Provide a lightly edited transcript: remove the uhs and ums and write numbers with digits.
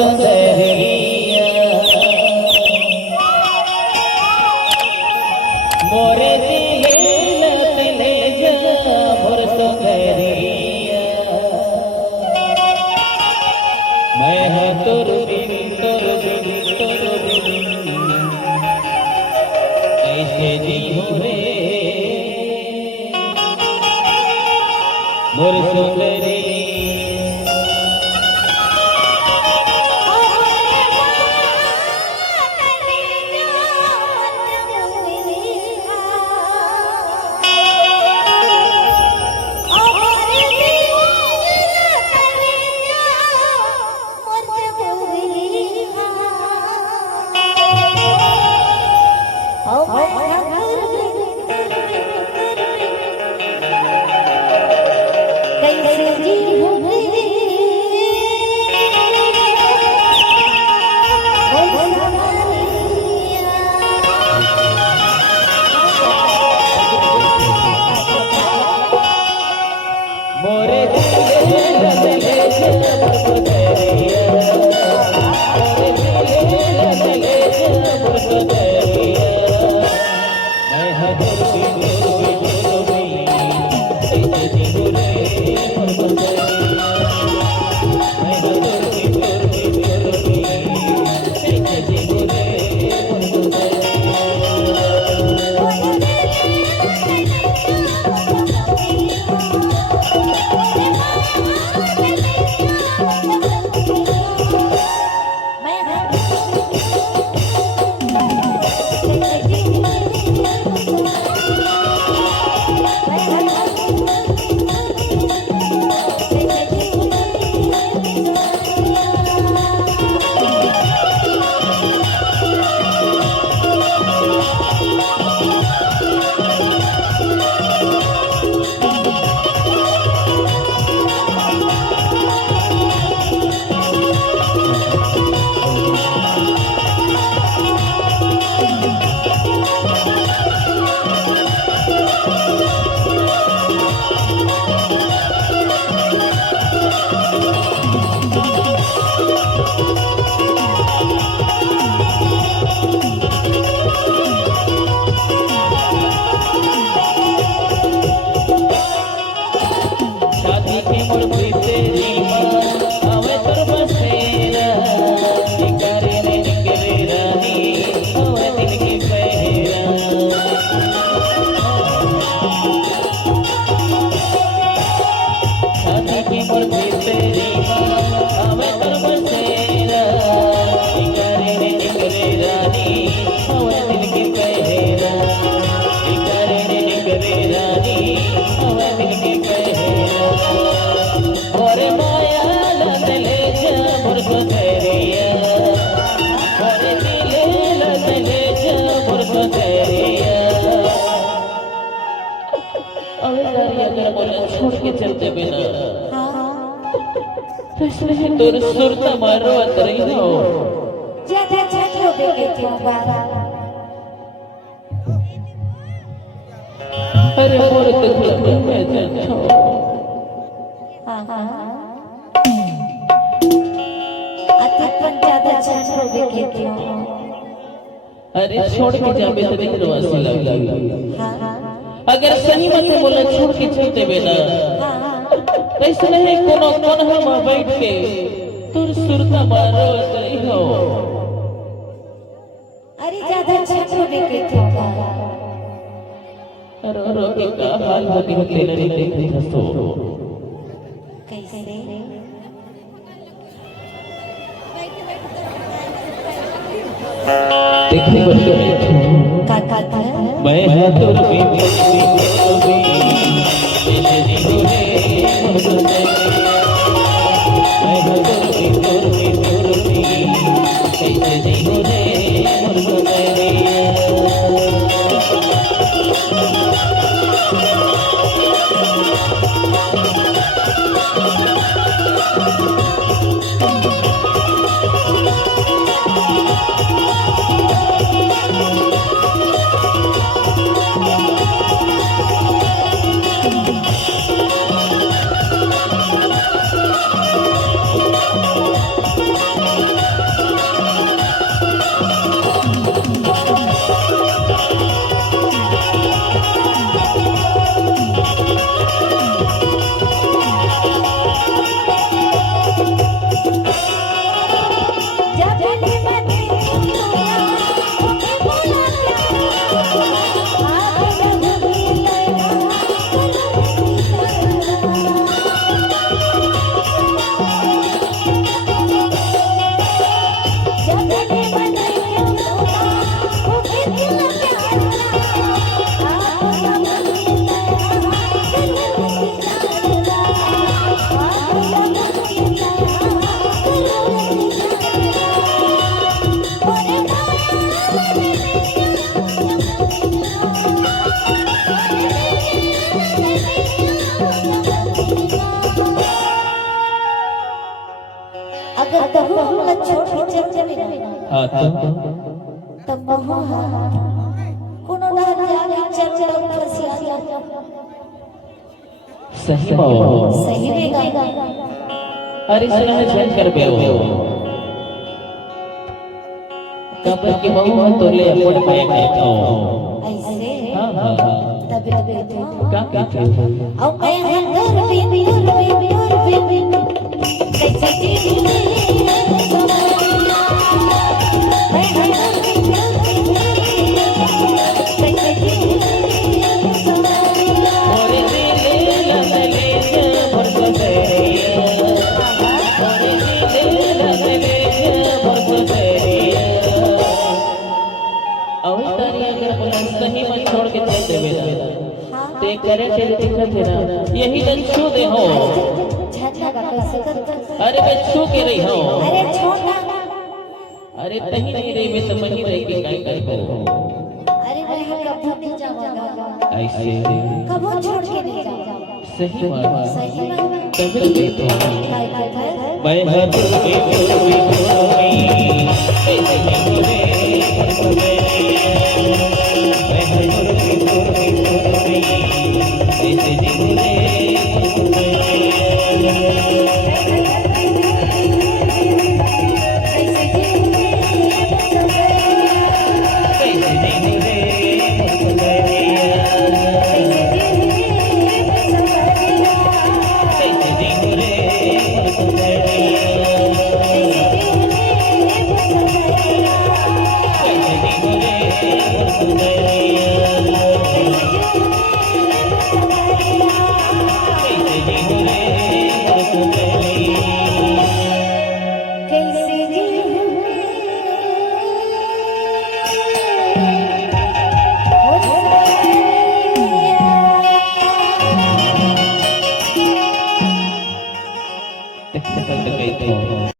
सुंदरिया मोरे दिल ले जा मोर सुंदरिया मैं हाँ तोर बिन ऐसे जी हूँ रे मोर सुंदरी छोड़ के चलते बिना तो इसलिए तोर सुरता मारो अतरी हो ज्यादा छात्रों के क्यों बाबा अरे मोर तो खुला मैं जानो हां अतिपन ज्यादा छात्रों के क्यों अरे छोड़ के जाबे तो नहीं रवासी लग हां अगर सही मत बोला छोड़ के चलते बिना ऐसे नहीं कोनो कोनहा में बैठ के तोर सुरता मारो अतरी हो अरे ज्यादा छात्रों के क्यों बाबा रो के का हाल होती होती लड़ी देखी हंसो कैसे देखने बच्चों में काका मैं है तो भी अगर तब हमला छोड़ के चल जाबे ना हाँ तब मोह कोनो ना जाके चल चल फसिया जा सही बात सही बेगा अरे सुना है झन कर बे कब की बहु मन तो ले अपन पे बैठो ऐसे हां हां तब तो क्या कहते हो औ मैं हंदर भी कैसे जी मोरे दिल लगले भर गया मोरे दिल लगले भर गया और तारी अगर अपना सही मन छोड़ के चल देवे ते करे ते दिक्कत है ना यही दिन छू दे हो झटका कैसे कर अरे मैं छू के रही हो अरे छोड़ अरे तही नहीं रही मैं तो वही रह के काय करो अरे नहीं कभी नहीं जाऊंगा ऐसे कबो छोड़ के नहीं जाऊंगा सही बात सही बात तभी तो काय है मैं हर के